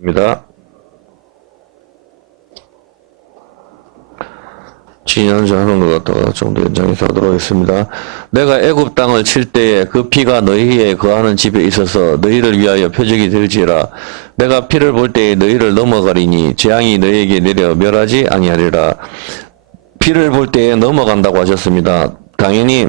입니다. 지난주 하는 것 같다가 좀 더 연장해서 하도록 하겠습니다. 내가 애굽 땅을 칠 때에 그 피가 너희의 거하는 집에 있어서 너희를 위하여 표적이 될지라. 내가 피를 볼 때에 너희를 넘어가리니 재앙이 너희에게 내려 멸하지 아니하리라. 피를 볼 때에 넘어간다고 하셨습니다. 당연히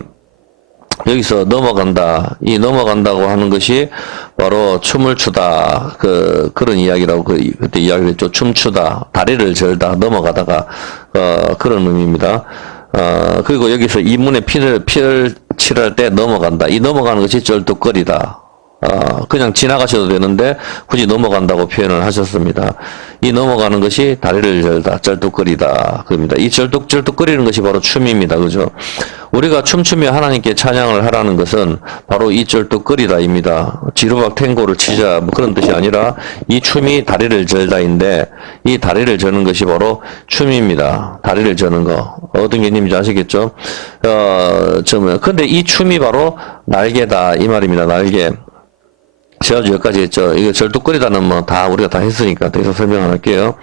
여기서 넘어간다. 이 넘어간다고 하는 것이 바로 춤을 추다. 그런 이야기라고 그때 이야기를 했죠. 춤추다. 다리를 절다. 넘어가다가, 그런 의미입니다. 그리고 여기서 이문에 피를 칠할 때 넘어간다. 이 넘어가는 것이 쩔뚝거리다. 그냥 지나가셔도 되는데 굳이 넘어간다고 표현을 하셨습니다. 이 넘어가는 것이 다리를 절다, 쩔뚝거리다. 그럽니다. 이 쩔뚝거리는 것이 바로 춤입니다. 그죠? 우리가 춤추며 하나님께 찬양을 하라는 것은 바로 이 쩔뚝거리다입니다. 지루박 탱고를 치자 뭐 그런 뜻이 아니라 이 춤이 다리를 절다인데 이 다리를 저는 것이 바로 춤입니다. 다리를 저는 거. 어떤 개념인지 아시겠죠? 근데 이 춤이 바로 날개다. 이 말입니다. 날개. 제가 여기까지 했죠. 이거 절뚝거리다는 뭐 다 우리가 다 했으니까 더 이상 설명 안 할게요.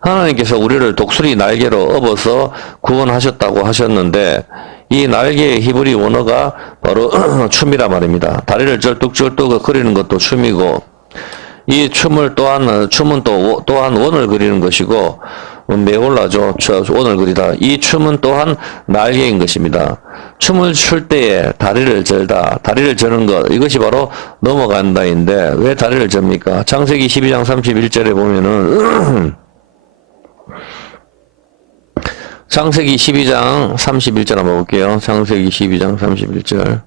하나님께서 우리를 독수리 날개로 업어서 구원하셨다고 하셨는데 이 날개의 히브리 원어가 바로 춤이라 말입니다. 다리를 절뚝절뚝 그리는 것도 춤이고 이 춤은 또한 원을 그리는 것이고 메올라죠. 원을 그리다. 이 춤은 또한 날개인 것입니다. 춤을 출 때에 다리를 절다. 다리를 저는 것. 이것이 바로 넘어간다인데 왜 다리를 접니까? 창세기 12장 31절에 보면은 창세기 12장 31절 한번 볼게요. 창세기 12장 31절.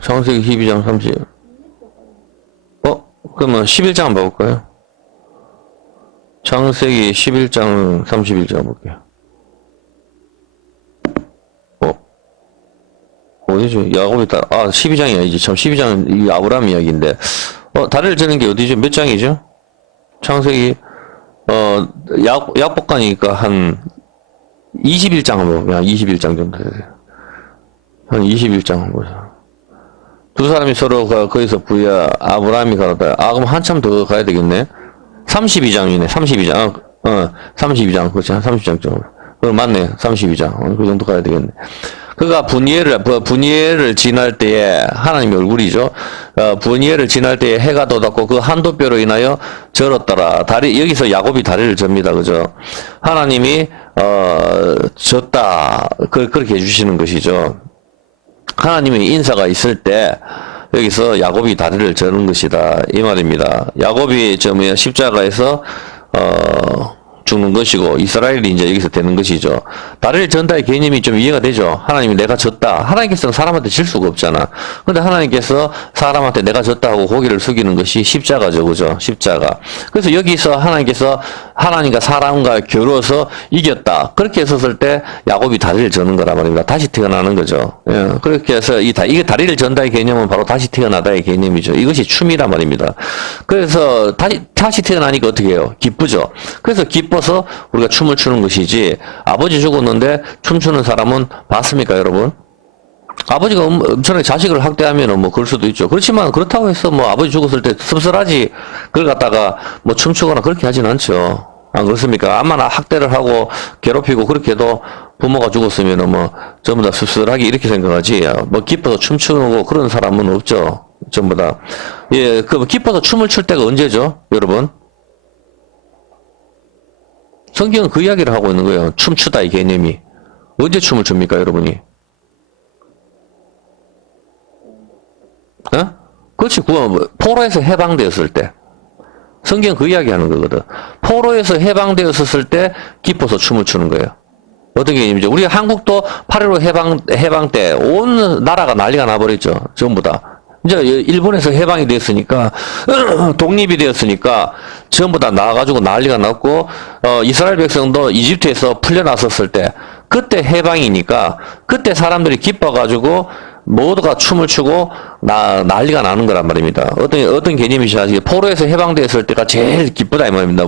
창세기 12장 30. 그러면 11장 한번 볼까요? 창세기 11장 31절 볼게요. 어디죠? 야곱이 12장이 아니지. 참, 12장은 이 아브라함 이야기인데. 다리를 저는 게 어디죠? 몇 장이죠? 창세기, 약복가니까 한 21장 한번 볼게요. 21장 정도 돼요. 한 21장 한번 보세요. 두 사람이 서로 거기서 부야 아브라함이 가다. 그럼 한참 더 가야 되겠네. 32장이네. 32장. 32장. 그렇지. 한 30장 정도. 그럼 맞네. 32장. 그 정도 가야 되겠네. 그가 분이엘을 지날 때에 하나님의 얼굴이죠. 분이엘을 지날 때에 해가 돋았고 그 한도뼈로 인하여 절었더라. 여기서 야곱이 다리를 접니다. 그죠? 하나님이 졌다. 그렇게 해주시는 것이죠. 하나님의 인사가 있을 때 여기서 야곱이 다리를 저는 것이다. 이 말입니다. 야곱이 십자가에서 죽는 것이고 이스라엘이 이제 여기서 되는 것이죠. 다리를 전다의 개념이 좀 이해가 되죠. 하나님이 내가 졌다. 하나님께서는 사람한테 질 수가 없잖아. 근데 하나님께서 사람한테 내가 졌다 하고 고개를 숙이는 것이 십자가죠. 그죠? 십자가. 그래서 여기서 하나님께서 하나님과 사람과 겨루어서 이겼다. 그렇게 했었을 때 야곱이 다리를 저는 거란 말입니다. 다시 태어나는 거죠. 예. 그렇게 해서 이게 다리를 전다의 개념은 바로 다시 태어나다의 개념이죠. 이것이 춤이란 말입니다. 그래서 다시 태어나니까 어떻게 해요? 기쁘죠. 그래서 기뻐서 우리가 춤을 추는 것이지 아버지 죽었는데 춤추는 사람은 봤습니까, 여러분? 아버지가 엄청나게 자식을 학대하면 뭐 그럴 수도 있죠. 그렇지만 그렇다고 해서 뭐 아버지 죽었을 때 씁쓸하지 그걸 갖다가 뭐 춤추거나 그렇게 하진 않죠. 안 그렇습니까? 아마나 학대를 하고 괴롭히고 그렇게 해도 부모가 죽었으면 뭐 전부 다 씁쓸하게 이렇게 생각하지 뭐 기뻐서 춤추고 그런 사람은 없죠. 전부 다. 예, 그 기뻐서 춤을 출 때가 언제죠, 여러분? 성경은 그 이야기를 하고 있는 거예요. 춤추다 이 개념이. 언제 춤을 춥니까, 여러분이? 그렇지. 포로에서 해방되었을 때. 성경 그 이야기 하는 거거든. 포로에서 해방되었을 때 기뻐서 춤을 추는 거예요. 어떤 개념이죠? 우리 한국도 8.15 해방 때 온 나라가 난리가 나버렸죠. 전부 다. 이제 일본에서 해방이 됐으니까 독립이 되었으니까 전부 다 나와가지고 난리가 났고 이스라엘 백성도 이집트에서 풀려났었을 때 그때 해방이니까 그때 사람들이 기뻐가지고 모두가 춤을 추고 난리가 나는 거란 말입니다. 어떤 개념이시 아시겠어요? 포로에서 해방되었을 때가 제일 기쁘다 이 말입니다.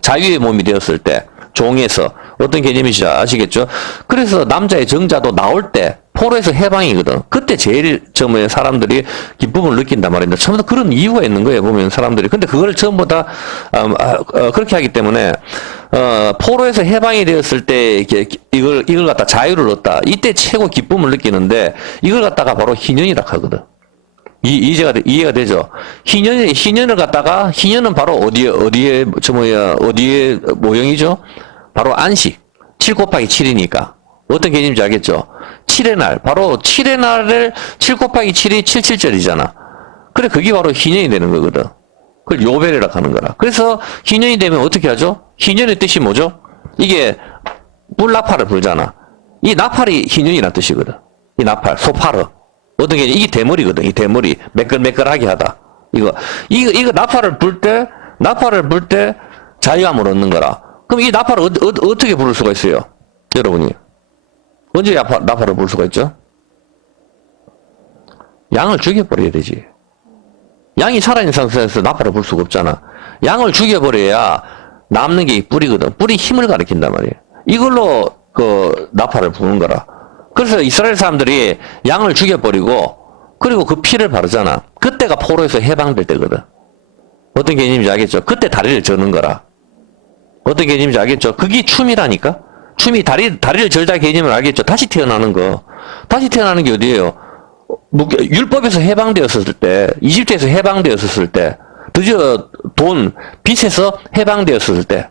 자유의 몸이 되었을 때. 종에서. 어떤 개념이시죠? 아시겠죠? 그래서 남자의 정자도 나올 때 포로에서 해방이거든. 그때 제일 사람들이 기쁨을 느낀단 말입니다. 전부 다 그런 이유가 있는 거예요. 보면 사람들이. 근데 그걸 전부 다 그렇게 하기 때문에 포로에서 해방이 되었을 때 이걸 갖다 자유를 얻다. 이때 최고 기쁨을 느끼는데 이걸 갖다가 바로 희년이라 하거든. 이해가 되죠? 희년을 갖다가, 희년은 바로 어디에 모형이죠? 바로 안식. 7 곱하기 7이니까. 어떤 개념인지 알겠죠? 7의 날. 바로 7의 날을 7 곱하기 7이 77절이잖아. 그래, 그게 바로 희년이 되는 거거든. 그걸 요벨이라고 하는 거라. 그래서 희년이 되면 어떻게 하죠? 희년의 뜻이 뭐죠? 이게 뿔나팔을 불잖아. 이 나팔이 희년이라는 뜻이거든. 이 나팔, 소파르. 어떤 게 이게 대머리거든. 이 대머리 매끌매끌하게 하다. 이거 나팔을 불 때 자유함을 얻는 거라. 그럼 이 나팔을 어떻게 부를 수가 있어요? 여러분이 언제 나팔을 부를 수가 있죠? 양을 죽여버려야 되지. 양이 살아있는 상태에서 나팔을 불 수가 없잖아. 양을 죽여버려야 남는 게 이 뿔이거든. 뿔이 힘을 가리킨단 말이에요. 이걸로 그 나팔을 부는 거라. 그래서 이스라엘 사람들이 양을 죽여버리고 그리고 그 피를 바르잖아. 그때가 포로에서 해방될 때거든. 어떤 개념인지 알겠죠? 그때 다리를 저는 거라. 어떤 개념인지 알겠죠? 그게 춤이라니까? 춤이 다리를 절다 개념을 알겠죠? 다시 태어나는 거. 다시 태어나는 게 어디예요? 율법에서 해방되었을 때, 이집트에서 해방되었을 때, 드디어 빚에서 해방되었을 때,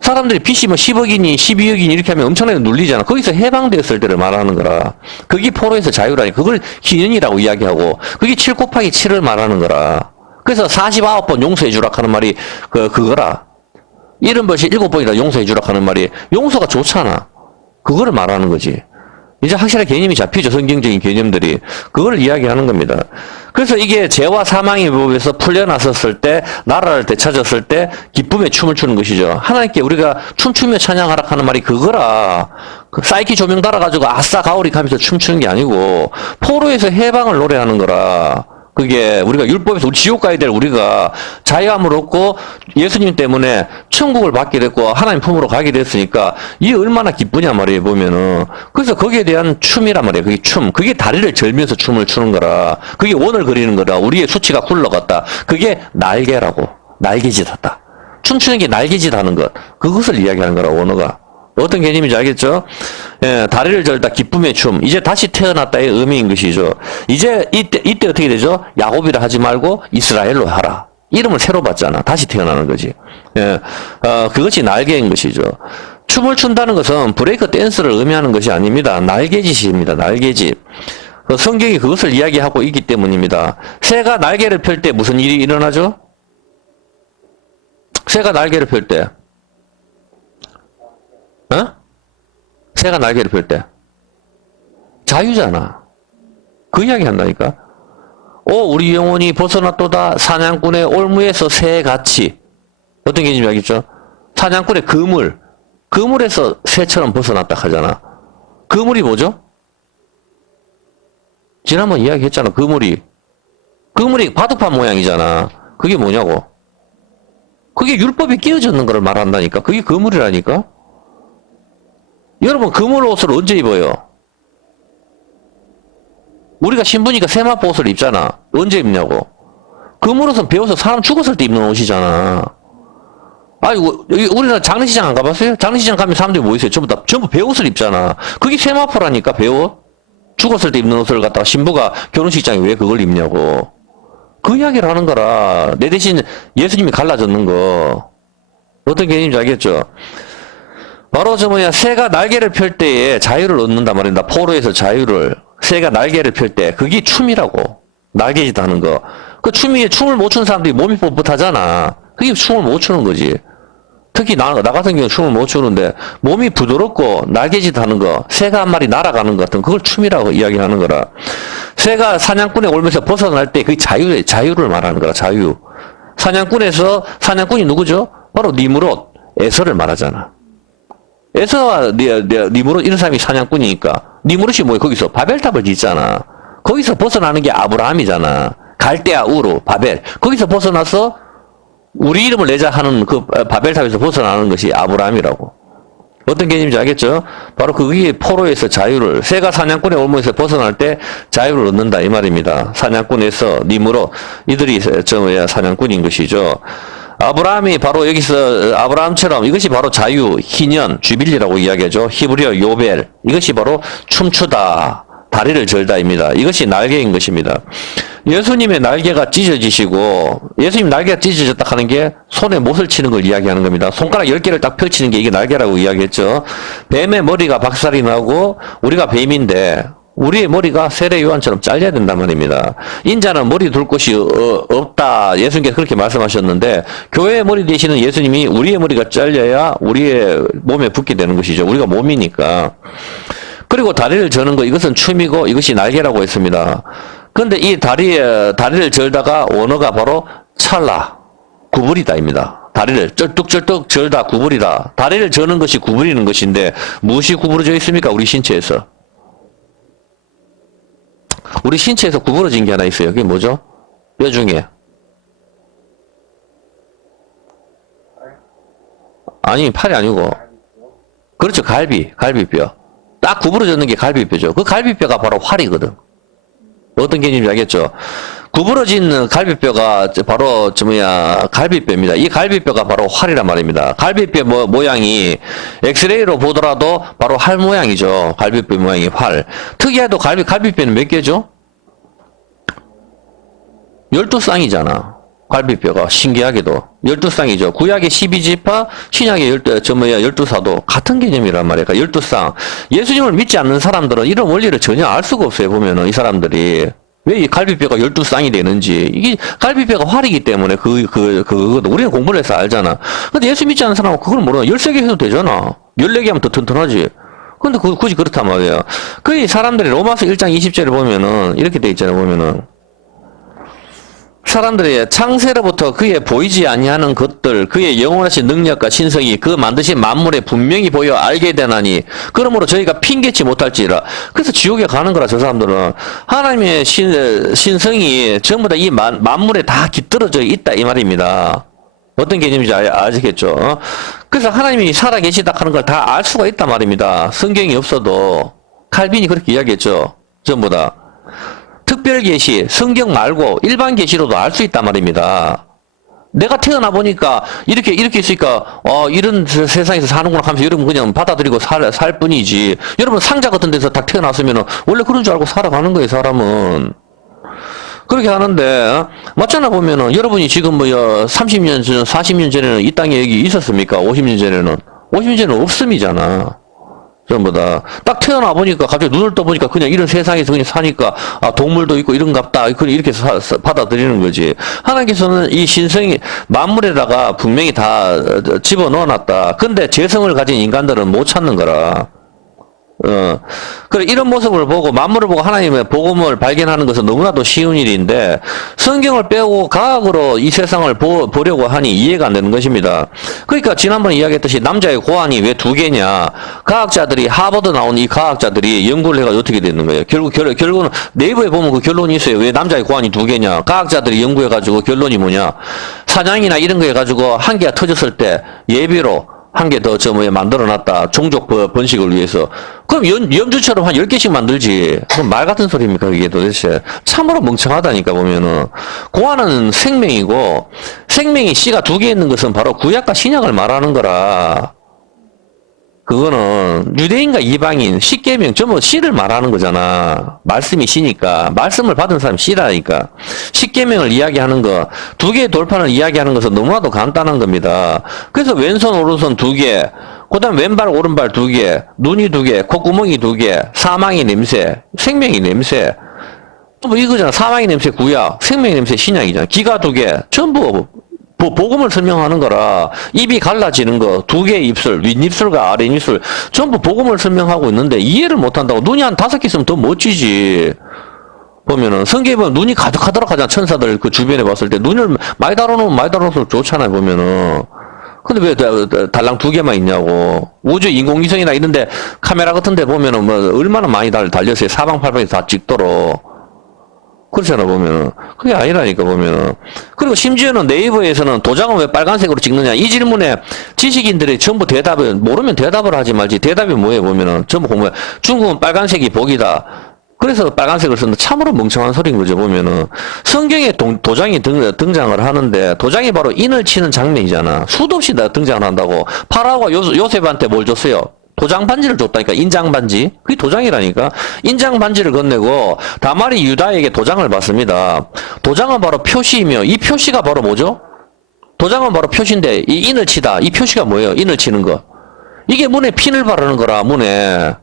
사람들이 빚이 뭐 10억이니 12억이니 이렇게 하면 엄청나게 눌리잖아. 거기서 해방되었을 때를 말하는 거라. 그게 포로에서 자유라니. 그걸 희년이라고 이야기하고, 그게 7 곱하기 7을 말하는 거라. 그래서 49번 용서해 주라 하는 말이 그거라. 70번씩 7번이라 용서해 주라 하는 말이 용서가 좋잖아. 그거를 말하는 거지. 이제 확실한 개념이 잡히죠. 성경적인 개념들이. 그걸 이야기하는 겁니다. 그래서 이게 죄와 사망의 법에서 풀려났었을 때, 나라를 되찾았을 때 기쁨의 춤을 추는 것이죠. 하나님께 우리가 춤추며 찬양하라 하는 말이 그거라. 사이키 조명 달아가지고 아싸 가오리 하면서 춤추는 게 아니고 포로에서 해방을 노래하는 거라. 그게 우리가 율법에서 지옥 가야 될 우리가 자유함을 얻고 예수님 때문에 천국을 받게 됐고 하나님 품으로 가게 됐으니까 이게 얼마나 기쁘냐 말이에요. 보면은. 그래서 거기에 대한 춤이란 말이에요. 그게 춤. 그게 다리를 절면서 춤을 추는 거라. 그게 원을 그리는 거라. 우리의 수치가 굴러갔다. 그게 날개라고. 날개짓 했다. 춤추는 게 날개짓 하는 것. 그것을 이야기하는 거라. 원어가. 어떤 개념인지 알겠죠? 예, 다리를 절다 기쁨의 춤. 이제 다시 태어났다의 의미인 것이죠. 이제 이때 어떻게 되죠? 야곱이라 하지 말고 이스라엘로 하라. 이름을 새로 받잖아. 다시 태어나는 거지. 예, 그것이 날개인 것이죠. 춤을 춘다는 것은 브레이크 댄스를 의미하는 것이 아닙니다. 날개짓입니다. 날개짓. 성경이 그것을 이야기하고 있기 때문입니다. 새가 날개를 펼 때 무슨 일이 일어나죠? 새가 날개를 펼 때. 새가 날개를 펼 때. 자유잖아. 그 이야기 한다니까. 우리 영혼이 벗어났도다. 사냥꾼의 올무에서 새같이. 어떤 개념인지 알겠죠? 사냥꾼의 그물에서 새처럼 벗어났다 하잖아. 그물이 뭐죠? 지난번 이야기했잖아. 그물이 바둑판 모양이잖아. 그게 뭐냐고. 그게 율법이 끼어졌는 걸 말한다니까. 그게 그물이라니까. 여러분 그물 옷을 언제 입어요? 우리가 신부니까 세마포 옷을 입잖아. 언제 입냐고. 그물 옷은 배워서 사람 죽었을 때 입는 옷이잖아. 아이고 우리나라 장례식장 안 가봤어요? 장례식장 가면 사람들이 뭐 있어요? 전부 배옷을 입잖아. 그게 세마포라니까. 배옷. 죽었을 때 입는 옷을 갖다가 신부가 결혼식장에 왜 그걸 입냐고. 그 이야기를 하는 거라. 내 대신 예수님이 갈라졌는 거. 어떤 개념인지 알겠죠? 바로 새가 날개를 펼 때에 자유를 얻는단 말입니다. 포로에서 자유를. 새가 날개를 펼 때. 그게 춤이라고. 날개짓 하는 거. 그 춤을 못 추는 사람들이 몸이 뻣뻣하잖아. 그게 춤을 못 추는 거지. 특히 나 같은 경우는 춤을 못 추는데 몸이 부드럽고 날개짓 하는 거, 새가 한 마리 날아가는 것 같은 그걸 춤이라고 이야기하는 거라. 새가 사냥꾼에 올면서 벗어날 때 그게 자유를 말하는 거라. 자유. 사냥꾼이 누구죠? 바로 니므롯, 에서를 말하잖아. 에서와 니므롯 이런 사람이 사냥꾼이니까 니므롯이 뭐예요? 거기서 바벨탑을 짓잖아. 거기서 벗어나는 게 아브라함이잖아. 갈대아 우르 바벨. 거기서 벗어나서 우리 이름을 내자 하는 그 바벨탑에서 벗어나는 것이 아브라함이라고. 어떤 개념인지 알겠죠? 바로 그게 포로에서 자유를, 새가 사냥꾼의 올무에서 벗어날 때 자유를 얻는다 이 말입니다. 사냥꾼에서 님으로 이들이 사냥꾼인 것이죠. 아브라함이 바로 여기서 아브라함처럼 이것이 바로 자유, 희년, 주빌리라고 이야기하죠. 히브리어 요벨, 이것이 바로 춤추다, 다리를 절다입니다. 이것이 날개인 것입니다. 예수님의 날개가 찢어지시고, 예수님 날개가 찢어졌다 하는 게 손에 못을 치는 걸 이야기하는 겁니다. 손가락 10개를 딱 펼치는 게 이게 날개라고 이야기했죠. 뱀의 머리가 박살이 나고 우리가 뱀인데 우리의 머리가 세례 요한처럼 잘려야 된단 말입니다. 인자는 머리 둘 곳이 없다. 예수님께서 그렇게 말씀하셨는데 교회의 머리 되시는 예수님이 우리의 머리가 잘려야 우리의 몸에 붙게 되는 것이죠. 우리가 몸이니까. 그리고 다리를 저는 거 이것은 춤이고 이것이 날개라고 했습니다. 그런데 이 다리를 절다가 원어가 바로 찰라, 구부리다입니다. 다리를 쩔뚝쩔뚝 절다, 구부리다. 다리를 저는 것이 구부리는 것인데 무엇이 구부러져 있습니까? 우리 신체에서. 우리 신체에서 구부러진 게 하나 있어요. 그게 뭐죠? 뼈 중에. 아니, 팔이 아니고. 그렇죠. 갈비뼈. 딱 구부러졌는 게 갈비뼈죠. 그 갈비뼈가 바로 활이거든. 어떤 개념인지 알겠죠? 구부러진 갈비뼈가 바로 갈비뼈입니다. 이 갈비뼈가 바로 활이란 말입니다. 갈비뼈 모양이 엑스레이로 보더라도 바로 활 모양이죠. 갈비뼈 모양이 활. 특이하도 갈비뼈는 몇 개죠? 12쌍이잖아. 갈비뼈가 신기하게도 12쌍이죠. 구약의 12지파, 신약의 12사도 같은 개념이란 말이에요. 그러니까 12쌍. 예수님을 믿지 않는 사람들은 이런 원리를 전혀 알 수가 없어요. 보면은 이 사람들이 왜 이 갈비뼈가 12쌍이 되는지. 이게 갈비뼈가 활이기 때문에 우리는 공부를 해서 알잖아. 근데 예수 믿지 않는 사람은 그걸 모르나. 13개 해도 되잖아. 14개 하면 더 튼튼하지. 근데 굳이 그렇단 말이에요. 그 사람들이 로마서 1장 20절에 보면은 이렇게 돼 있잖아요. 보면은 사람들이 창세로부터 그의 보이지 아니하는 것들, 그의 영원하신 능력과 신성이 그 만드신 만물에 분명히 보여 알게 되나니, 그러므로 저희가 핑계치 못할지라. 그래서 지옥에 가는 거라, 저 사람들은. 하나님의 신성이 전부 다 이 만물에 다 깃들어져 있다, 이 말입니다. 어떤 개념인지 아시겠죠? 그래서 하나님이 살아계시다 하는 걸 다 알 수가 있단 말입니다. 성경이 없어도. 칼빈이 그렇게 이야기했죠. 전부 다. 특별 계시, 성경 말고 일반 계시로도 알 수 있단 말입니다. 내가 태어나 보니까 이렇게 있으니까 이런 세상에서 사는구나 하면서 여러분 그냥 받아들이고 살 뿐이지. 여러분 상자 같은 데서 딱 태어났으면 원래 그런 줄 알고 살아가는 거예요, 사람은. 그렇게 하는데 맞잖아. 보면은 여러분이 지금 30년 전, 40년 전에는 이 땅에 여기 있었습니까? 50년 전에는. 50년 전에는 없음이잖아. 전부 다. 딱 태어나 보니까, 갑자기 눈을 떠보니까 그냥 이런 세상에서 그냥 사니까, 동물도 있고 이런갑다. 이렇게 받아들이는 거지. 하나님께서는 이 신성이 만물에다가 분명히 다 집어 넣어놨다. 근데 재성을 가진 인간들은 못 찾는 거라. 그래, 이런 모습을 보고, 만물을 보고 하나님의 복음을 발견하는 것은 너무나도 쉬운 일인데, 성경을 빼고 과학으로 이 세상을 보려고 하니 이해가 안 되는 것입니다. 그러니까 지난번에 이야기했듯이 남자의 고환이 왜 2개냐. 과학자들이, 하버드 나온 이 과학자들이 연구를 해가지고 어떻게 되는 거예요. 결국은 네이버에 보면 그 결론이 있어요. 왜 남자의 고환이 2개냐. 과학자들이 연구해가지고 결론이 뭐냐. 사냥이나 이런 거 해가지고 한 개가 터졌을 때 예비로 한 개 더 만들어놨다. 종족 번식을 위해서. 그럼 염주처럼 한 10개씩 만들지. 그럼 말 같은 소리입니까, 이게 도대체. 참으로 멍청하다니까, 보면은. 고아는 생명이고, 생명이 씨가 2개 있는 것은 바로 구약과 신약을 말하는 거라. 그거는 유대인과 이방인, 십계명 전부 씨를 말하는 거잖아. 말씀이 씨니까. 말씀을 받은 사람이 씨라니까. 십계명을 이야기하는 거, 2개의 돌판을 이야기하는 것은 너무나도 간단한 겁니다. 그래서 왼손 오른손 2개, 그 다음 왼발 오른발 2개, 눈이 2개, 콧구멍이 2개, 사망의 냄새, 생명의 냄새. 뭐 이거잖아. 사망의 냄새 구약, 생명의 냄새 신약이잖아. 기가 2개, 전부 복음을 설명하는 거라. 입이 갈라지는 거, 2개의 입술, 윗입술과 아랫입술 전부 복음을 설명하고 있는데 이해를 못한다고. 눈이 한 5개 있으면 더 멋지지. 보면은 성경에 보면 눈이 가득하도록 하잖아. 천사들 그 주변에 봤을 때 눈을 많이 달아놓으면 많이 달아놓을수록 좋잖아요. 보면은. 근데 왜 달랑 2개만 있냐고. 우주 인공위성이나 이런데 카메라 같은데 보면은 얼마나 많이 달렸어요. 사방팔방에서 다 찍도록. 그렇잖아, 보면은. 그게 아니라니까, 보면은. 그리고 심지어는 네이버에서는 도장을 왜 빨간색으로 찍느냐. 이 질문에 지식인들이 전부 대답을, 모르면 대답을 하지 말지. 대답이 뭐예요, 보면은. 전부 공부해. 중국은 빨간색이 복이다. 그래서 빨간색을 쓰는데 참으로 멍청한 소리인 거죠, 보면은. 성경에 도장이 등장을 하는데, 도장이 바로 인을 치는 장면이잖아. 수도 없이 등장을 한다고. 파라오가 요셉한테 뭘 줬어요? 도장 반지를 줬다니까. 인장 반지. 그게 도장이라니까. 인장 반지를 건네고 다말이 유다에게 도장을 받습니다. 도장은 바로 표시이며 이 표시가 바로 뭐죠? 도장은 바로 표시인데 이 인을 치다. 이 표시가 뭐예요? 인을 치는 거. 이게 문에 핀을 바르는 거라. 문에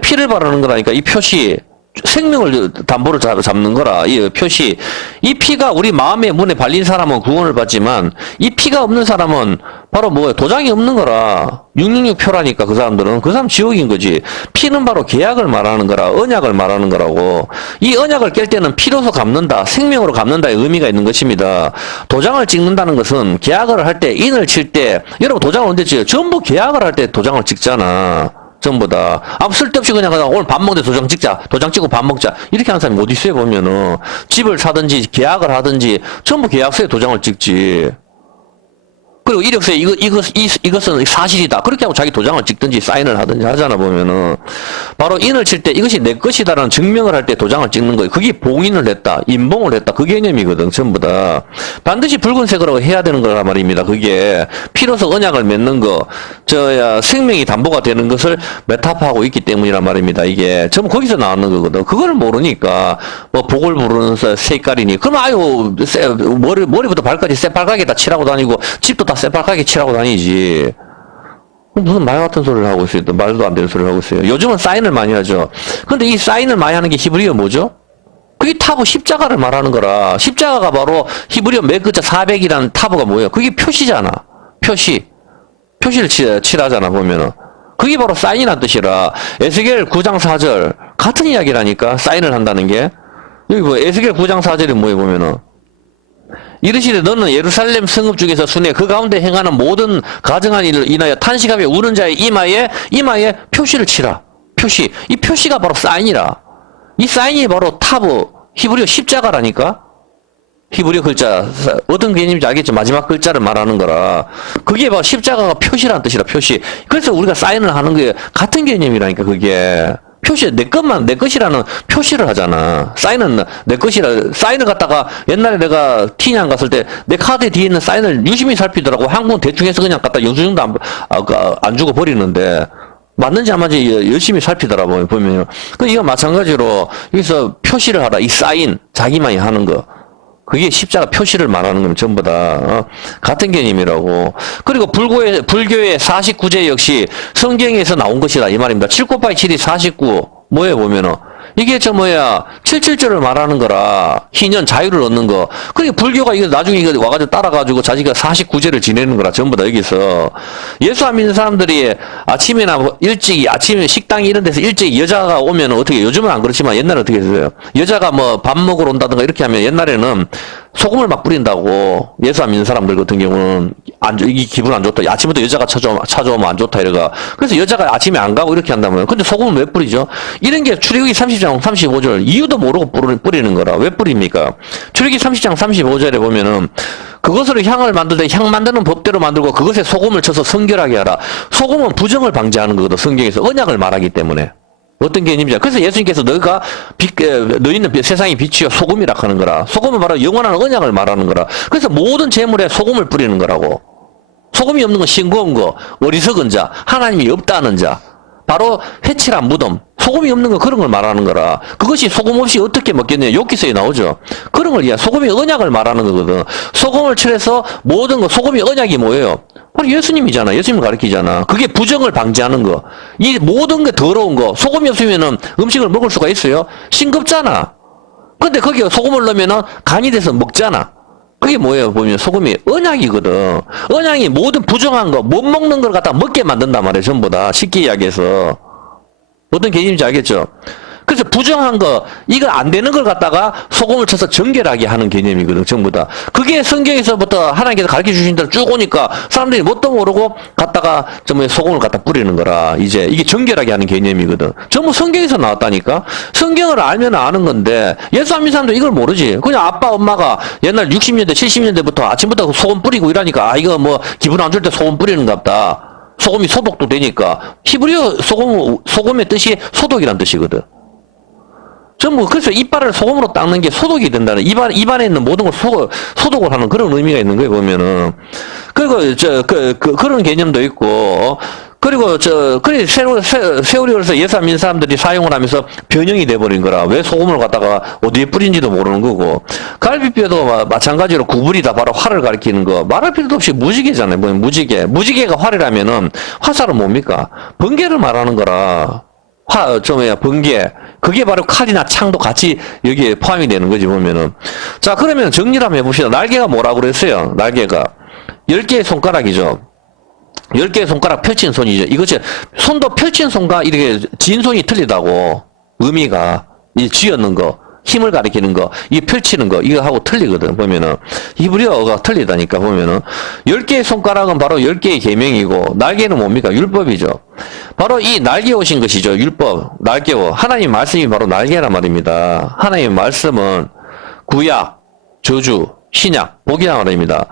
피를 바르는 거라니까. 이 표시. 생명을 담보로 잡는 거라. 이 표시. 이 피가 우리 마음의 문에 발린 사람은 구원을 받지만 이 피가 없는 사람은 바로 뭐예요? 도장이 없는 거라. 666표라니까 그 사람들은. 그 사람 지옥인 거지. 피는 바로 계약을 말하는 거라. 언약을 말하는 거라고. 이 언약을 깰 때는 피로서 갚는다. 생명으로 갚는다의 의미가 있는 것입니다. 도장을 찍는다는 것은 계약을 할 때, 인을 칠 때, 여러분 도장을 언제 찍어요? 전부 계약을 할 때 도장을 찍잖아. 전부 다. 아무 쓸데없이 그냥 오늘 밥 먹는데 도장 찍자. 도장 찍고 밥 먹자. 이렇게 하는 사람이 어디 있어요, 보면은. 집을 사든지, 계약을 하든지, 전부 계약서에 도장을 찍지. 그리고 이력서에 이것은 사실이다. 그렇게 하고 자기 도장을 찍든지 사인을 하든지 하잖아, 보면은. 바로 인을 칠 때 이것이 내 것이다라는 증명을 할 때 도장을 찍는 거예요. 그게 봉인을 했다. 인봉을 했다. 그 개념이거든, 전부 다. 반드시 붉은색으로 해야 되는 거란 말입니다. 그게. 피로서 언약을 맺는 거, 생명이 담보가 되는 것을 메타파하고 있기 때문이란 말입니다. 이게. 전부 거기서 나오는 거거든. 그걸 모르니까, 뭐, 복을 부르는 색깔이니. 그러면 아유, 머리부터 발까지 새빨갛게 다 칠하고 다니고, 집도 다 새빨갛게 칠하고 다니지. 무슨 말 같은 소리를 하고 있어요. 또 말도 안 되는 소리를 하고 있어요. 요즘은 사인을 많이 하죠. 근데 이 사인을 많이 하는 게 히브리어 뭐죠? 그게 타브 십자가를 말하는 거라. 십자가가 바로 히브리어 몇 글자 400이라는 타브가 뭐예요? 그게 표시잖아. 표시를 칠하잖아, 보면은. 그게 바로 사인이란 뜻이라. 에스겔 9장 4절. 같은 이야기라니까, 사인을 한다는 게. 여기 뭐, 에스겔 9장 4절이 뭐예요, 보면은. 이르시되 너는 예루살렘 성읍 중에서 순회 그 가운데 행하는 모든 가증한 일을 인하여 탄식하며 우는 자의 이마에 표시를 치라. 표시. 이 표시가 바로 사인이라. 이 사인이 바로 타브 히브리어 십자가라니까. 히브리어 글자 어떤 개념인지 알겠죠? 마지막 글자를 말하는 거라. 그게 바로 십자가가 표시라는 뜻이라. 표시. 그래서 우리가 사인을 하는 게 같은 개념이라니까. 그게. 표시, 내 것이라는 표시를 하잖아. 사인은 내 것이라, 사인을 갖다가 옛날에 내가 티냥 갔을 때 내 카드 뒤에 있는 사인을 유심히 살피더라고. 한국은 대충 해서 그냥 갖다 영수증도 안 주고 버리는데, 맞는지 안 맞는지 열심히 살피더라고, 보면. 이거 마찬가지로, 여기서 표시를 하라. 이 사인, 자기만이 하는 거. 그게 십자가 표시를 말하는 겁니다. 전부 다. 같은 개념이라고. 그리고 불교의 49제 역시 성경에서 나온 것이다. 이 말입니다. 7 곱하기 7이 49. 뭐예요, 보면은. 이게 777절을 말하는 거라. 희년, 자유를 얻는 거. 그리고 불교가 이거 나중에 이거 와가지고 따라가지고 자기가 49제를 지내는 거라. 전부 다 여기서. 예수 안 믿는 사람들이 아침이나 일찍이, 아침에 식당 이런 데서 일찍 여자가 오면 어떻게, 요즘은 안 그렇지만 옛날에 어떻게 했어요? 여자가 뭐 밥 먹으러 온다든가 이렇게 하면 옛날에는 소금을 막 뿌린다고. 예수 안 믿는 사람들 같은 경우는 이게 기분 안 좋다. 아침부터 여자가 찾아오면 안 좋다 이래가. 그래서 여자가 아침에 안 가고 이렇게 한다면. 근데 소금을 왜 뿌리죠? 이런 게 출애굽기 30장 35절 이유도 모르고 뿌리는 거라. 왜 뿌립니까? 출애굽기 30장 35절에 보면은 그것으로 향을 만들 때 향 만드는 법대로 만들고 그것에 소금을 쳐서 성결하게 하라. 소금은 부정을 방지하는 거거든. 성경에서 언약을 말하기 때문에. 어떤 개념이냐. 그래서 예수님께서 너희는 세상의 빛이요 소금이라 하는 거라. 소금은 바로 영원한 언약을 말하는 거라. 그래서 모든 재물에 소금을 뿌리는 거라고. 소금이 없는 건 싱거운 거, 어리석은 자, 하나님이 없다는 자, 바로 회칠한 무덤, 소금이 없는 거 그런 걸 말하는 거라. 그것이 소금 없이 어떻게 먹겠냐. 욥기서에 나오죠. 그런 걸 소금이 언약을 말하는 거거든. 소금을 칠해서 모든 거, 소금이 언약이 뭐예요? 바로 예수님이잖아. 예수님을 가르치잖아. 그게 부정을 방지하는 거. 이 모든 게 더러운 거. 소금이 없으면은 음식을 먹을 수가 있어요? 싱겁잖아. 근데 거기에 소금을 넣으면은 간이 돼서 먹잖아. 그게 뭐예요? 보면 소금이 언약이거든. 언약이 모든 부정한 거, 못 먹는 걸 갖다 먹게 만든단 말이에요. 전부 다. 쉽게 이야기해서. 어떤 개념인지 알겠죠? 그래서 부정한 거, 이거 안 되는 걸 갖다가 소금을 쳐서 정결하게 하는 개념이거든, 전부 다. 그게 성경에서부터 하나님께서 가르쳐 주신 대로 쭉 오니까 사람들이 뭣도 모르고 갖다가 전부 소금을 갖다 뿌리는 거라. 이제 이게 정결하게 하는 개념이거든. 전부 성경에서 나왔다니까? 성경을 알면 아는 건데, 예수 안 믿는 사람도 이걸 모르지. 그냥 아빠, 엄마가 옛날 60년대, 70년대부터 아침부터 소금 뿌리고 이러니까, 아, 이거 뭐 기분 안 좋을 때 소금 뿌리는 갑다. 소금이 소독도 되니까. 히브리어 소금의 뜻이 소독이란 뜻이거든. 전부, 그래서 이빨을 소금으로 닦는 게 소독이 된다는, 입안에 있는 모든 걸 소독을 하는 그런 의미가 있는 거예요, 보면은. 그리고, 그런 개념도 있고, 그리고, 그래, 세월이 흘러서 예수 안 믿는 사람들이 사용을 하면서 변형이 돼버린 거라. 왜 소금을 갖다가 어디에 뿌린지도 모르는 거고. 갈비뼈도 마찬가지로 구불이 다 바로 활을 가리키는 거. 말할 필요도 없이 무지개잖아요. 뭐, 무지개. 무지개가 활이라면은 화살은 뭡니까? 번개를 말하는 거라. 번개. 그게 바로 칼이나 창도 같이 여기에 포함이 되는 거지, 보면은. 자, 그러면 정리를 한번 해봅시다. 날개가 뭐라고 그랬어요? 날개가. 10개의 손가락이죠. 10개의 손가락 펼친 손이죠. 이것이, 손도 펼친 손과 이렇게 진 손이 틀리다고. 의미가. 이 쥐었는 거. 힘을 가리키는 거, 이 펼치는 거, 이거 하고 틀리거든, 보면은. 히브리어가 틀리다니까, 보면은. 10개의 손가락은 바로 10개의 계명이고, 날개는 뭡니까? 율법이죠. 바로 이 날개 오신 것이죠, 율법. 날개오. 하나님 말씀이 바로 날개란 말입니다. 하나님 말씀은 구약, 저주, 신약, 복이란 말입니다.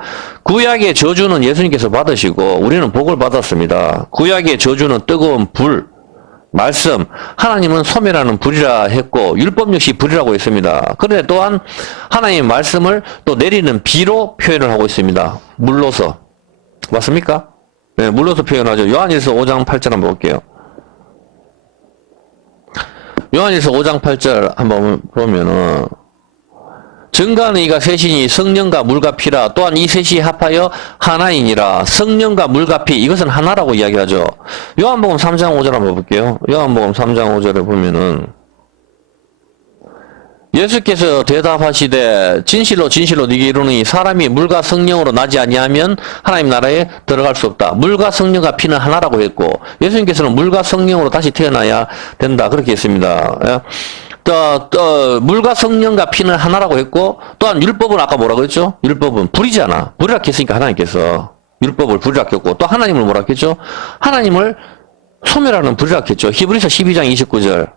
구약의 저주는 예수님께서 받으시고, 우리는 복을 받았습니다. 구약의 저주는 뜨거운 불, 말씀, 하나님은 소멸하는 불이라 했고 율법 역시 불이라고 했습니다. 그런데 또한 하나님의 말씀을 또 내리는 비로 표현을 하고 있습니다. 물로서. 맞습니까? 네, 물로서 표현하죠. 요한일서 5장 8절 한번 볼게요. 요한일서 5장 8절 한번 보면은 증거하는 이가 셋이니 성령과 물과 피라. 또한 이 셋이 합하여 하나이니라. 성령과 물과 피, 이것은 하나라고 이야기하죠. 요한복음 3장 5절 한번 볼게요. 요한복음 3장 5절에 보면은 예수께서 대답하시되 진실로 진실로 네게 이르노니 사람이 물과 성령으로 나지 아니하면 하나님 나라에 들어갈 수 없다. 물과 성령과 피는 하나라고 했고 예수님께서는 물과 성령으로 다시 태어나야 된다. 그렇게 했습니다. 물과 성령과 피는 하나라고 했고, 또한 율법은 아까 뭐라고 했죠? 율법은 불이잖아. 불이라 했으니까 하나님께서 율법을 불이라 했고, 또 하나님을 뭐라 했죠? 하나님을 소멸하는 불이라 했죠. 히브리서 12장 29절.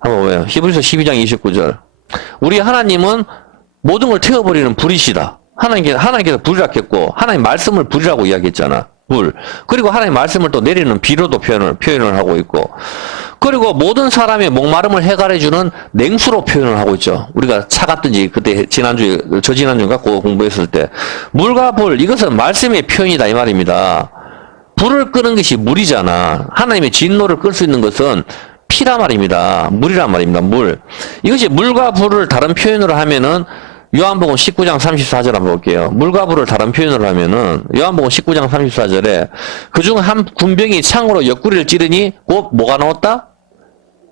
한번 보세요. 히브리서 12장 29절. 우리 하나님은 모든 걸 태워버리는 불이시다. 하나님께서 불이라 했고, 하나님 말씀을 불이라고 이야기했잖아. 불. 그리고 하나님 말씀을 또 내리는 비로도 표현을 하고 있고, 그리고 모든 사람의 목마름을 해결해주는 냉수로 표현을 하고 있죠. 우리가 차갑든지 그때 저지난주인가 공부했을 때. 물과 불, 이것은 말씀의 표현이다 이 말입니다. 불을 끄는 것이 물이잖아. 하나님의 진노를 끌 수 있는 것은 피라 말입니다. 물이란 말입니다. 물. 이것이 물과 불을 다른 표현으로 하면은 요한복음 19장 34절 한번 볼게요. 물과 불을 다른 표현으로 하면은 요한복음 19장 34절에 그중 한 군병이 창으로 옆구리를 찌르니 곧 뭐가 나왔다?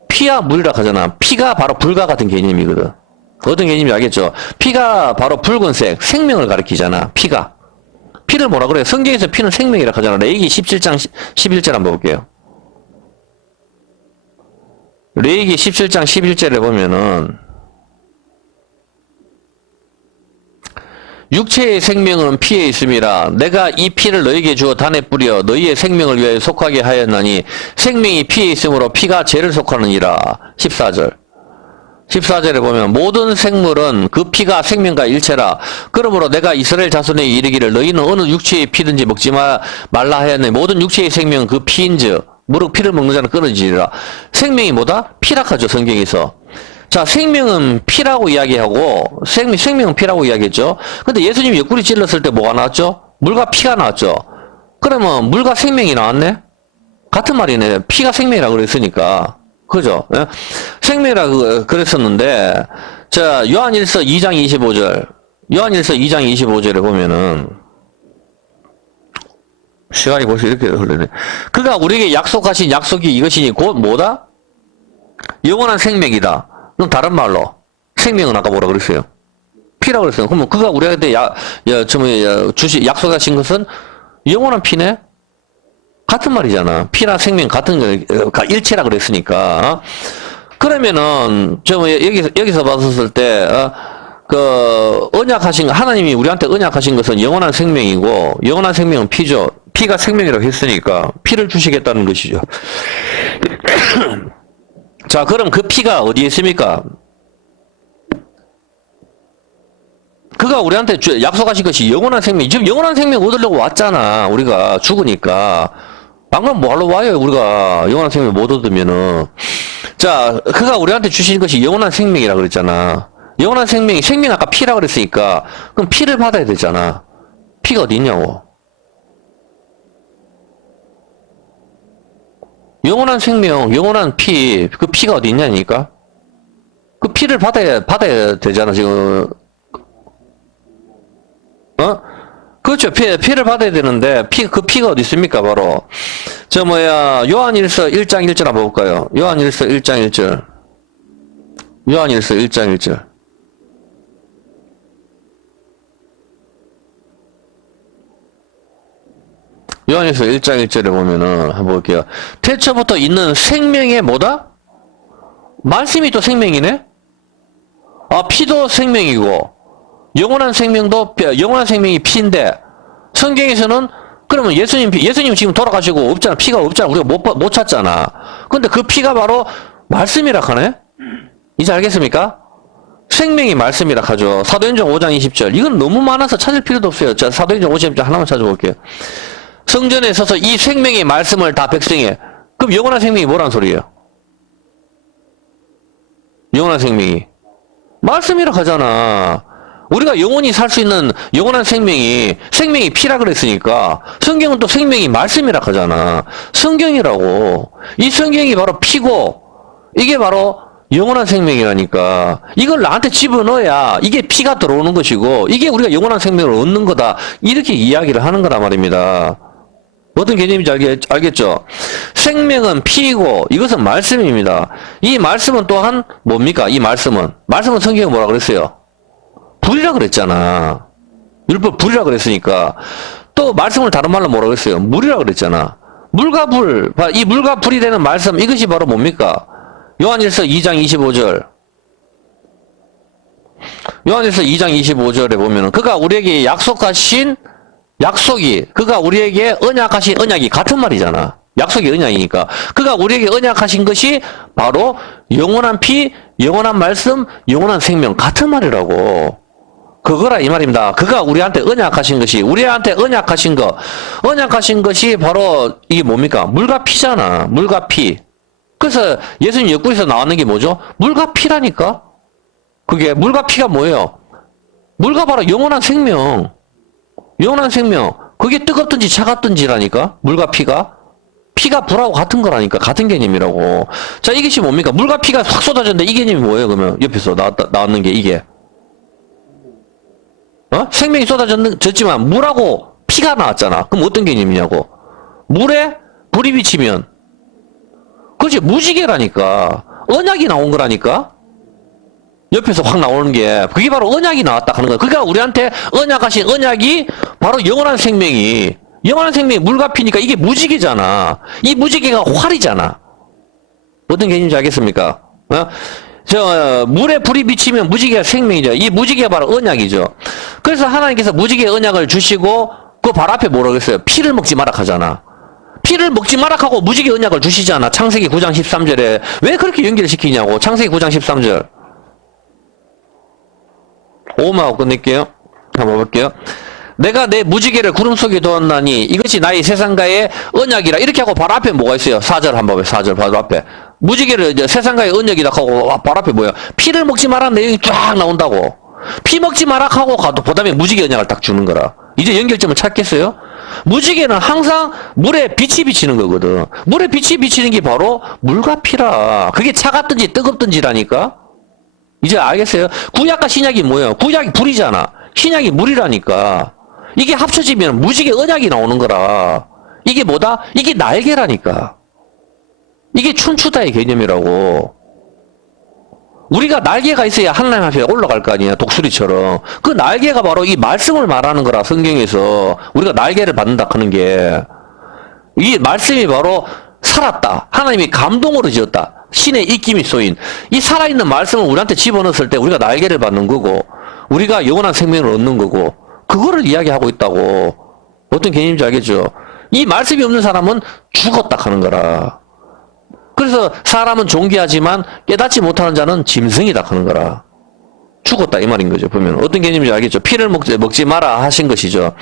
피와 물이라 하잖아. 피가 바로 불과 같은 개념이거든. 어떤 개념인지 알겠죠? 피가 바로 붉은색, 생명을 가리키잖아. 피가. 피를 뭐라 그래요? 성경에서 피는 생명이라 하잖아. 레위기 17장 11절 한번 볼게요. 레위기 17장 11절에 보면은 육체의 생명은 피에 있음이라. 내가 이 피를 너희에게 주어 단에 뿌려 너희의 생명을 위하여 속하게 하였나니 생명이 피에 있으므로 피가 죄를 속하느니라. 14절. 14절에 보면 모든 생물은 그 피가 생명과 일체라. 그러므로 내가 이스라엘 자손에게 이르기를 너희는 어느 육체의 피든지 먹지 말라 하였네. 모든 육체의 생명은 그 피인즉 무릇 피를 먹는 자는 끊어지리라. 생명이 뭐다? 피락하죠, 성경에서. 자, 생명은 피라고 이야기하고, 생명은 피라고 이야기했죠. 근데 예수님이 옆구리 찔렀을 때 뭐가 나왔죠? 물과 피가 나왔죠. 그러면 물과 생명이 나왔네? 같은 말이네. 피가 생명이라고 그랬으니까. 그죠? 예? 생명이라고 그랬었는데, 자, 요한일서 2장 25절. 요한일서 2장 25절에 보면은, 시간이 벌써 이렇게 흘러네. 그가 우리에게 약속하신 약속이 이것이니 곧 뭐다? 영원한 생명이다. 그럼 다른 말로 생명은 아까 뭐라 그랬어요? 피라고 그랬어요. 그러면 그가 우리한테 약속하신 것은 영원한 피네? 같은 말이잖아. 피나 생명 같은 거 일체라 그랬으니까. 그러면은, 여기서 봤었을 때, 언약하신, 하나님이 우리한테 언약하신 것은 영원한 생명이고, 영원한 생명은 피죠. 피가 생명이라고 했으니까, 피를 주시겠다는 것이죠. 자, 그럼 그 피가 어디에 있습니까? 그가 우리한테 약속하신 것이 영원한 생명. 지금 영원한 생명 얻으려고 왔잖아. 우리가 죽으니까. 방금 뭐 하러 와요? 우리가 영원한 생명 못 얻으면은. 자, 그가 우리한테 주신 것이 영원한 생명이라 그랬잖아. 영원한 생명이, 생명 아까 피라 그랬으니까, 그럼 피를 받아야 되잖아. 피가 어디 있냐고. 영원한 생명, 영원한 피, 그 피가 어디 있냐니까? 그 피를 받아야 되잖아, 지금. 그렇죠. 피를 받아야 되는데, 그 피가 어디 있습니까, 바로. 요한일서 1장 1절 한번 볼까요? 요한일서 1장 1절. 요한일서 1장 1절. 요한일서 1장 1절에 보면은, 한번 볼게요. 태초부터 있는 생명의 뭐다? 말씀이 또 생명이네? 피도 생명이고, 영원한 생명이 피인데, 성경에서는, 그러면 예수님 지금 돌아가시고 없잖아. 피가 없잖아. 우리가 못 찾잖아. 근데 그 피가 바로 말씀이라 하네? 이제 알겠습니까? 생명이 말씀이라 하죠. 사도행전 5장 20절. 이건 너무 많아서 찾을 필요도 없어요. 자, 사도행전 50절 하나만 찾아볼게요. 성전에 서서 이 생명의 말씀을 다 백성에. 그럼 영원한 생명이 뭐란 소리예요? 영원한 생명이. 말씀이라 하잖아. 우리가 영원히 살 수 있는 영원한 생명이 피라 그랬으니까 성경은 또 생명이 말씀이라 하잖아. 성경이라고. 이 성경이 바로 피고 이게 바로 영원한 생명이라니까. 이걸 나한테 집어넣어야 이게 피가 들어오는 것이고 이게 우리가 영원한 생명을 얻는 거다. 이렇게 이야기를 하는 거란 말입니다. 어떤 개념인지 알겠죠? 생명은 피이고 이것은 말씀입니다. 이 말씀은 또한 뭡니까? 이 말씀은 성경에 뭐라 그랬어요? 불이라 그랬잖아. 율법 불이라 그랬으니까. 또 말씀을 다른 말로 뭐라 그랬어요? 물이라 그랬잖아. 물과 불. 이 물과 불이 되는 말씀, 이것이 바로 뭡니까? 요한일서 2장 25절. 요한일서 2장 25절에 보면은 그가 우리에게 약속하신 약속이, 그가 우리에게 언약하신 언약이 같은 말이잖아. 약속이 언약이니까. 그가 우리에게 언약하신 것이 바로 영원한 피, 영원한 말씀, 영원한 생명. 같은 말이라고. 그거라 이 말입니다. 그가 우리한테 언약하신 것이, 우리한테 언약하신 것이 바로 이게 뭡니까? 물과 피잖아. 물과 피. 그래서 예수님 역구에서 나왔는 게 뭐죠? 물과 피라니까? 그게 물과 피가 뭐예요? 물과 바로 영원한 생명. 영원한 생명. 그게 뜨겁든지 차갑든지라니까? 물과 피가. 피가 불하고 같은 거라니까. 같은 개념이라고. 자, 이것이 뭡니까? 물과 피가 확 쏟아졌는데 이 개념이 뭐예요, 그러면? 옆에서 나왔는 게 이게. 생명이 쏟아졌지만 물하고 피가 나왔잖아. 그럼 어떤 개념이냐고. 물에 불이 비치면. 그렇지, 무지개라니까. 언약이 나온 거라니까? 옆에서 확 나오는 게, 그게 바로 언약이 나왔다 하는 거야. 그러니까 우리한테 언약하신 언약이 바로 영원한 생명이 물과 피니까 이게 무지개잖아. 이 무지개가 활이잖아. 어떤 개념인지 알겠습니까? 물에 불이 비치면 무지개가 생명이죠. 이 무지개가 바로 언약이죠. 그래서 하나님께서 무지개 언약을 주시고, 그 바로 앞에 뭐라고 했어요? 피를 먹지 마라 하잖아. 피를 먹지 마라 하고 무지개 언약을 주시잖아. 창세기 9장 13절에. 왜 그렇게 연결시키냐고. 창세기 9장 13절. 5마하고 끝낼게요. 한번 볼게요. 내가 내 무지개를 구름 속에 두었나니 이것이 나의 세상과의 언약이라. 이렇게 하고 바로 앞에 뭐가 있어요? 4절 한번 봐요. 4절 바로 앞에. 무지개를 이제 세상과의 언약이다 하고 바로 앞에 뭐야? 피를 먹지 마라 내용이 쫙 나온다고. 피 먹지 마라 하고 가도 그다음에 무지개 언약을 딱 주는 거라. 이제 연결점을 찾겠어요? 무지개는 항상 물에 빛이 비치는 거거든. 물에 빛이 비치는 게 바로 물과 피라. 그게 차갑든지 뜨겁든지라니까. 이제 알겠어요? 구약과 신약이 뭐예요? 구약이 불이잖아. 신약이 물이라니까. 이게 합쳐지면 무지개 언약이 나오는 거라. 이게 뭐다? 이게 날개라니까. 이게 춘추다의 개념이라고. 우리가 날개가 있어야 하나님 앞에 올라갈 거 아니야. 독수리처럼. 그 날개가 바로 이 말씀을 말하는 거라. 성경에서 우리가 날개를 받는다 하는 게, 이 말씀이 바로 살았다. 하나님이 감동으로 지었다. 신의 입김이 쏘인 이 살아있는 말씀을 우리한테 집어넣었을 때 우리가 날개를 받는 거고 우리가 영원한 생명을 얻는 거고 그거를 이야기하고 있다고. 어떤 개념인지 알겠죠? 이 말씀이 없는 사람은 죽었다 하는 거라. 그래서 사람은 존귀하지만 깨닫지 못하는 자는 짐승이다 하는 거라. 죽었다 이 말인 거죠. 보면 어떤 개념인지 알겠죠? 피를 먹지 마라 하신 것이죠.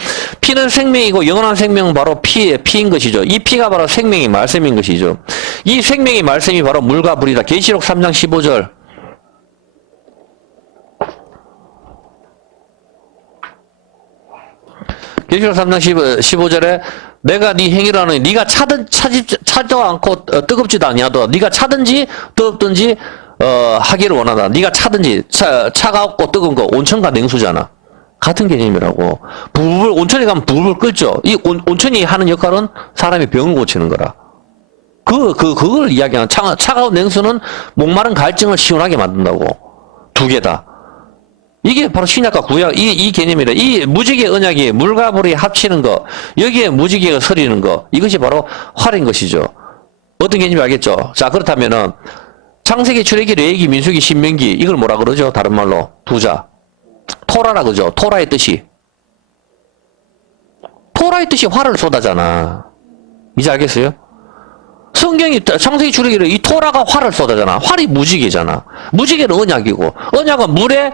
피는 생명이고 영원한 생명은 바로 피인 것이죠. 이 피가 바로 생명의 말씀인 것이죠. 이 생명의 말씀이 바로 물과 불이다. 계시록 3장 15절. 계시록 3장 15절에 내가 네 행위를 하노니 네가 차도 않고 뜨겁지도 아니하도 네가 차든지 뜨겁든지 하기를 원하다. 네가 차든지 차가웠고 뜨거운 거 온천과 냉수잖아. 같은 개념이라고. 온천에 가면 부불 끓죠. 이 온천이 하는 역할은 사람이 병을 고치는 거라. 그걸 이야기하는 차가운 냉수는 목마른 갈증을 시원하게 만든다고. 두 개다. 이게 바로 신약과 구약 이 개념이라. 이 무지개 언약이 물과 불이 합치는 거, 여기에 무지개가 서리는 거, 이것이 바로 활인 것이죠. 어떤 개념이 알겠죠? 자, 그렇다면은 창세기, 출애기, 레위기, 민수기, 신명기 이걸 뭐라 그러죠? 다른 말로 두자. 토라라 그죠? 토라의 뜻이. 토라의 뜻이 활을 쏟아잖아. 이제 알겠어요? 성경이 창세기, 출애기를 이 토라가 활을 쏟아잖아. 활이 무지개잖아. 무지개는 언약이고 언약은 물에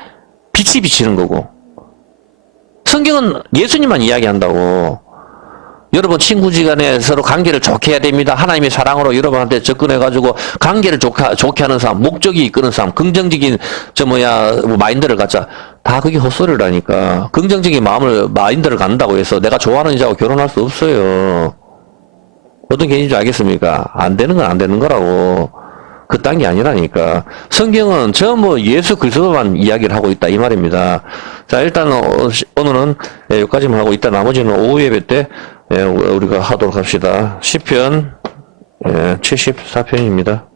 빛이 비치는 거고. 성경은 예수님만 이야기한다고. 여러분 친구지간에 서로 관계를 좋게 해야 됩니다. 하나님의 사랑으로 여러분한테 접근해가지고 관계를 좋게 하는 사람, 목적이 이끄는 사람, 긍정적인 마인드를 갖자. 다 그게 헛소리라니까. 긍정적인 마인드를 갖는다고 해서 내가 좋아하는 여자하고 결혼할 수 없어요. 어떤 개념인지 알겠습니까? 안 되는 건 안 되는 거라고. 그딴 게 아니라니까. 성경은 전부 예수 그리스도만 이야기를 하고 있다 이 말입니다. 자, 일단 오늘은 여기까지만 하고 이따 나머지는 오후 예배 때 우리가 하도록 합시다. 시편 74편입니다.